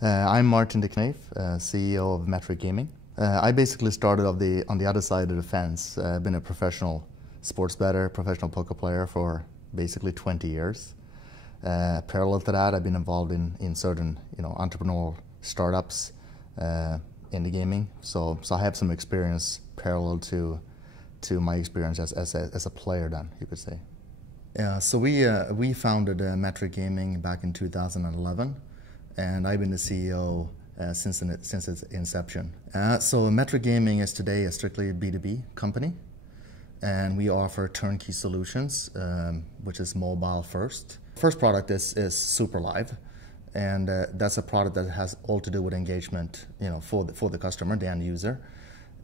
I'm Martin de Knijff, CEO of Metric Gaming. I basically started on the other side of the fence. I've been a professional sports bettor, professional poker player for basically 20 years. Parallel to that, I've been involved in certain entrepreneurial startups in the gaming. So I have some experience parallel to my experience as a player, then you could say. Yeah, so we founded Metric Gaming back in 2011. And I've been the CEO since its inception. So Metric Gaming is today a strictly B2B company, and we offer turnkey solutions, which is mobile first. First product is Super Live, and that's a product that has all to do with engagement, for the customer, the end user.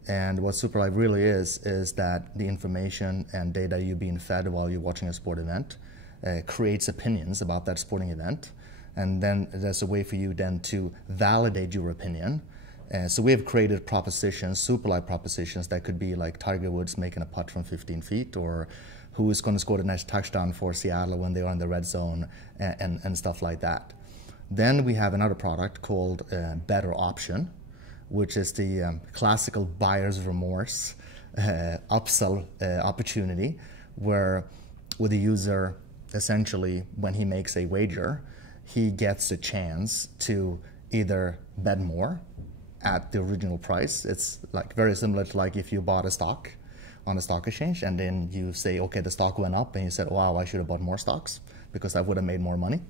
And what Super Live really is that the information and data you're being fed while you're watching a sport event creates opinions about that sporting event. And then there's a way for you then to validate your opinion. So we have created propositions, Super Live propositions, that could be like Tiger Woods making a putt from 15 feet, or who is going to score the next touchdown for Seattle when they are in the red zone, and stuff like that. Then we have another product called Better Option, which is the classical buyer's remorse upsell opportunity, where with the user, essentially, when he makes a wager, he gets a chance to either bet more at the original price. It's like very similar to like if you bought a stock on a stock exchange and then you say, okay, the stock went up, and you said, wow, I should have bought more stocks because I would have made more money.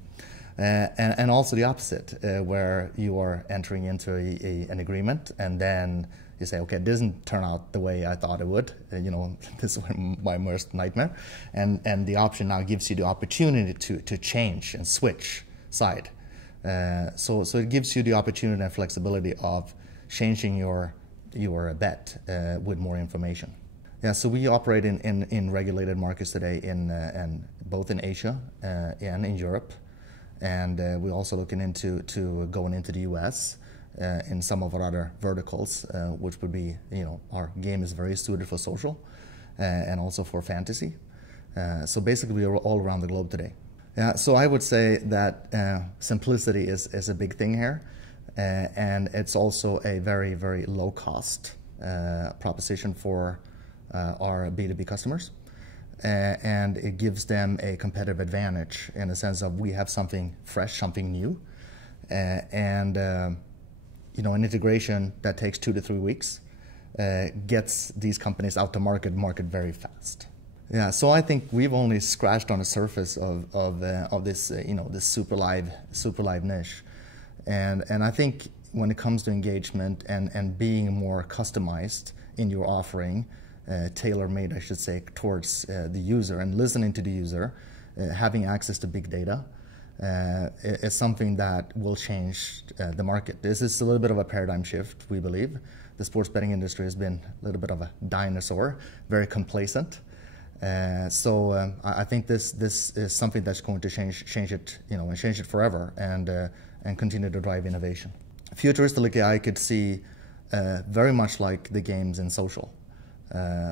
And also the opposite, where you are entering into an agreement and then you say, okay, it doesn't turn out the way I thought it would. This is my worst nightmare. And the option now gives you the opportunity to change and switch side. So it gives you the opportunity and flexibility of changing your bet with more information. Yeah, so we operate in regulated markets today, in both in Asia and in Europe, and we're also looking into going into the US in some of our other verticals, which would be, our game is very suited for social and also for fantasy. So basically, we are all around the globe today. Yeah, so I would say that simplicity is a big thing here, and it's also a very, very low-cost proposition for our B2B customers, and it gives them a competitive advantage in the sense of we have something fresh, something new, and an integration that takes 2 to 3 weeks gets these companies out to market very fast. Yeah, so I think we've only scratched on the surface of this this super live niche, and I think when it comes to engagement and being more customized in your offering, tailor-made I should say, towards the user and listening to the user, having access to big data, is something that will change the market. This is a little bit of a paradigm shift, we believe. The sports betting industry has been a little bit of a dinosaur, very complacent. So I think this is something that's going to change it, and change it forever, and continue to drive innovation. Futuristically, I could see very much like the games in social,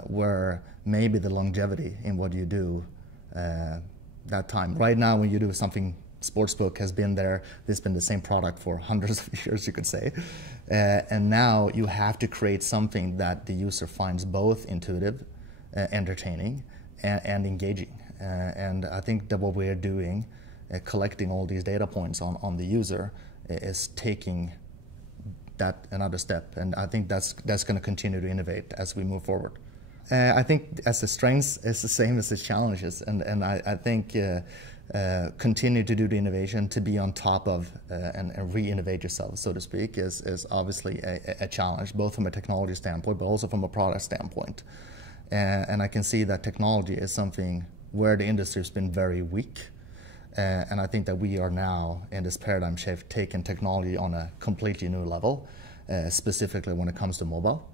where maybe the longevity in what you do that time. Right now, when you do something, sportsbook has been there. It's been the same product for hundreds of years, you could say, and now you have to create something that the user finds both intuitive, entertaining, and engaging. And I think that what we're doing, collecting all these data points on the user, is taking that another step. And I think that's going to continue to innovate as we move forward. I think as the strengths is the same as the challenges. And I think continue to do the innovation, to be on top of and re-innovate yourself, so to speak, is obviously a challenge, both from a technology standpoint, but also from a product standpoint. And I can see that technology is something where the industry has been very weak. And I think that we are now in this paradigm shift, taking technology on a completely new level, specifically when it comes to mobile.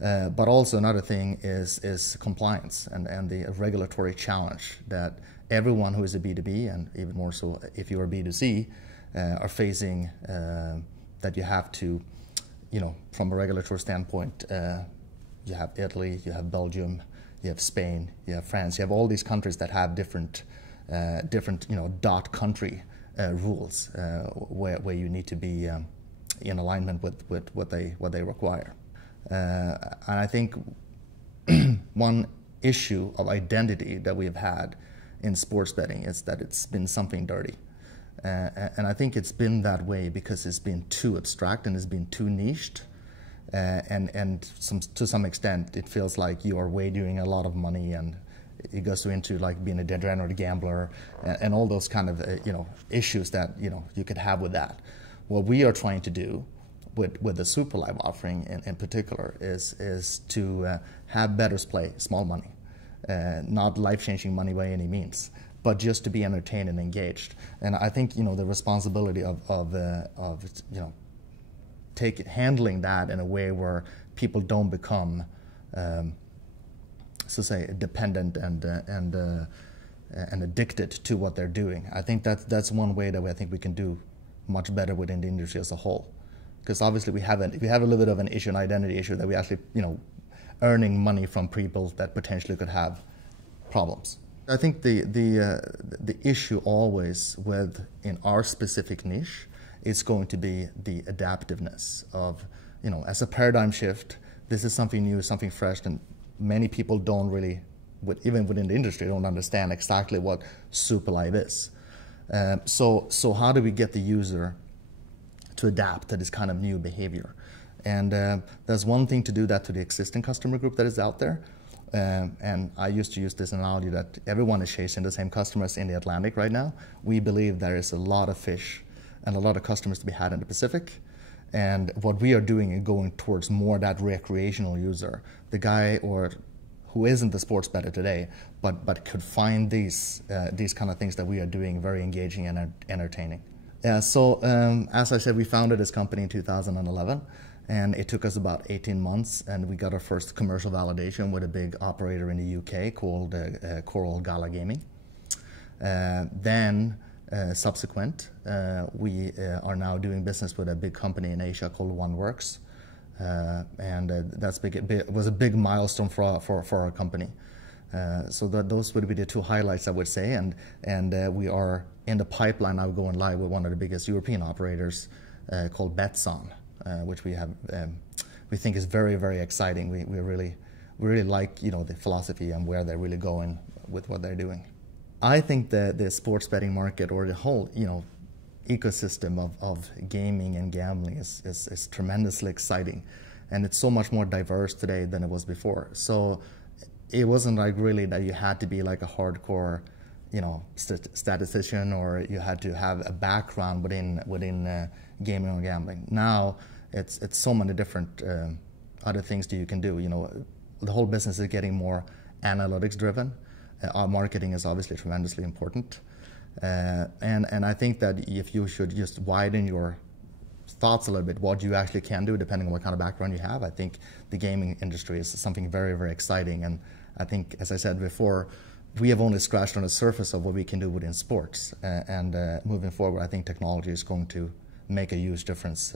But also another thing is compliance and the regulatory challenge that everyone who is a B2B, and even more so if you're a B2C, are facing, that you have to, from a regulatory standpoint, you have Italy, you have Belgium, you have Spain, you have France, you have all these countries that have different, dot country rules where you need to be in alignment with what they require. And I think one issue of identity that we have had in sports betting is that it's been something dirty. And I think it's been that way because it's been too abstract and it's been too niched. And to some extent, it feels like you are wagering a lot of money, and it goes into like being a degenerate gambler and all those kind of issues that you could have with that. What we are trying to do with the Super Live offering in particular is to have bettors play small money, not life-changing money by any means, but just to be entertained and engaged. And I think the responsibility of handling that in a way where people don't become, so say, dependent and addicted to what they're doing. I think that's one way that I think we can do much better within the industry as a whole. Because obviously we have a little bit of an issue, an identity issue, that we actually earning money from people that potentially could have problems. I think the issue always in our specific niche is going to be the adaptiveness of, as a paradigm shift, this is something new, something fresh, and many people don't really, even within the industry, don't understand exactly what Super Live is. So how do we get the user to adapt to this kind of new behavior? And there's one thing to do that to the existing customer group that is out there. And I used to use this analogy that everyone is chasing the same customers in the Atlantic right now. We believe there is a lot of fish and a lot of customers to be had in the Pacific. And what we are doing is going towards more that recreational user, the guy who isn't the sports bettor today, but could find these kind of things that we are doing very engaging and entertaining. So as I said, we founded this company in 2011, and it took us about 18 months, and we got our first commercial validation with a big operator in the UK called Coral Gala Gaming. Then subsequent, we are now doing business with a big company in Asia called OneWorks, and that's it was a big milestone for our company. So those would be the two highlights, I would say, and we are in the pipeline now going live with one of the biggest European operators called Betson, which we think is very, very exciting. We really like the philosophy and where they're really going with what they're doing. I think the sports betting market, or the whole ecosystem of gaming and gambling is tremendously exciting, and it's so much more diverse today than it was before. So it wasn't like really that you had to be like a hardcore statistician, or you had to have a background within gaming or gambling. Now it's so many different other things that you can do. The whole business is getting more analytics driven. Our marketing is obviously tremendously important, and I think that if you should just widen your thoughts a little bit, what you actually can do depending on what kind of background you have, I think the gaming industry is something very, very exciting. And I think, as I said before, we have only scratched on the surface of what we can do within sports, and moving forward, I think technology is going to make a huge difference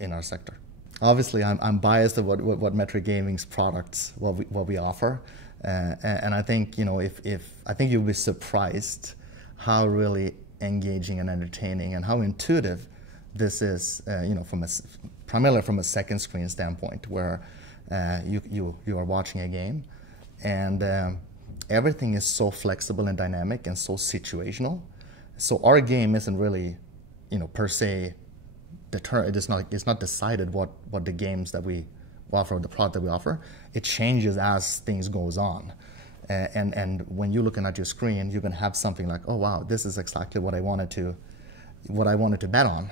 in our sector. Obviously, I'm biased of what Metric Gaming's products, what we offer, and I think I think you'll be surprised how really engaging and entertaining and how intuitive this is. Primarily from a second screen standpoint, where you are watching a game, and everything is so flexible and dynamic and so situational. So our game isn't really, per se, it's not decided what the games that we offer, the product that we offer. It changes as things goes on. And when you're looking at your screen, you can have something like, oh wow, this is exactly what I wanted to bet on.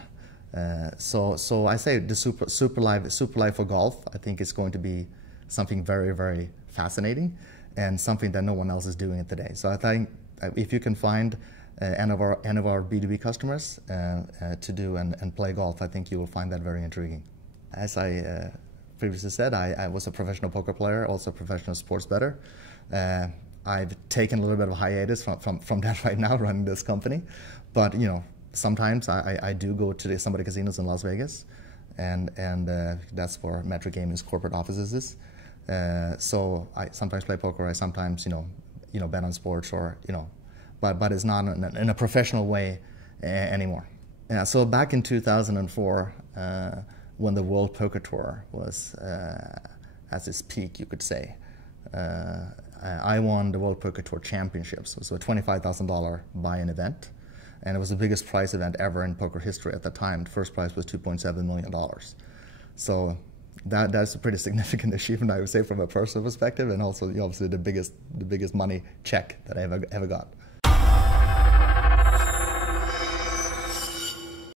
So I say the Super Live for golf, I think is going to be something very, very fascinating, and something that no one else is doing today. So I think if you can find any of our B2B customers to do and play golf, I think you will find that very intriguing. As I previously said, I was a professional poker player, also a professional sports bettor. I've taken a little bit of a hiatus from that right now, running this company. But sometimes I do go to some of the casinos in Las Vegas, and that's where Metric Gaming's corporate offices is. So I sometimes play poker. I sometimes bet on sports, or but it's not in a professional way anymore. Yeah, so back in 2004, when the World Poker Tour was at its peak, you could say, I won the World Poker Tour Championships. It was a $25,000 buy-in event, and it was the biggest prize event ever in poker history at the time. The first prize was $2.7 million. So that's a pretty significant achievement, I would say, from a personal perspective, and also obviously the biggest money check that I ever got.